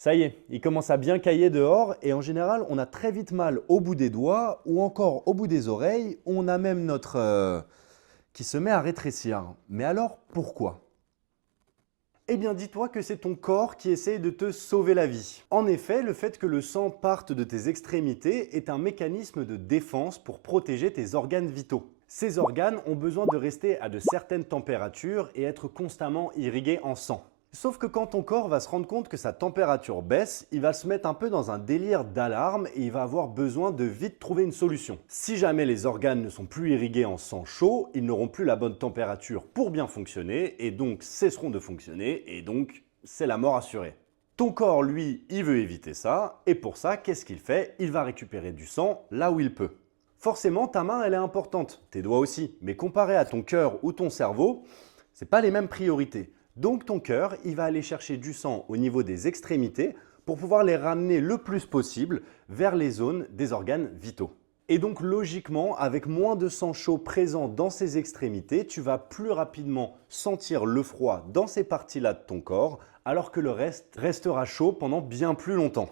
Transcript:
Ça y est, il commence à bien cailler dehors et en général, on a très vite mal au bout des doigts ou encore au bout des oreilles. On a même notre qui se met à rétrécir. Mais alors, pourquoi? Eh bien, dis-toi que c'est ton corps qui essaye de te sauver la vie. En effet, le fait que le sang parte de tes extrémités est un mécanisme de défense pour protéger tes organes vitaux. Ces organes ont besoin de rester à de certaines températures et être constamment irrigués en sang. Sauf que quand ton corps va se rendre compte que sa température baisse, il va se mettre un peu dans un délire d'alarme et il va avoir besoin de vite trouver une solution. Si jamais les organes ne sont plus irrigués en sang chaud, ils n'auront plus la bonne température pour bien fonctionner et donc cesseront de fonctionner et donc c'est la mort assurée. Ton corps, lui, il veut éviter ça et pour ça, qu'est-ce qu'il fait? Il va récupérer du sang là où il peut. Forcément, ta main, elle est importante, tes doigts aussi, mais comparé à ton cœur ou ton cerveau, c'est pas les mêmes priorités. Donc ton cœur, il va aller chercher du sang au niveau des extrémités pour pouvoir les ramener le plus possible vers les zones des organes vitaux. Et donc logiquement, avec moins de sang chaud présent dans ces extrémités, tu vas plus rapidement sentir le froid dans ces parties-là de ton corps, alors que le reste restera chaud pendant bien plus longtemps.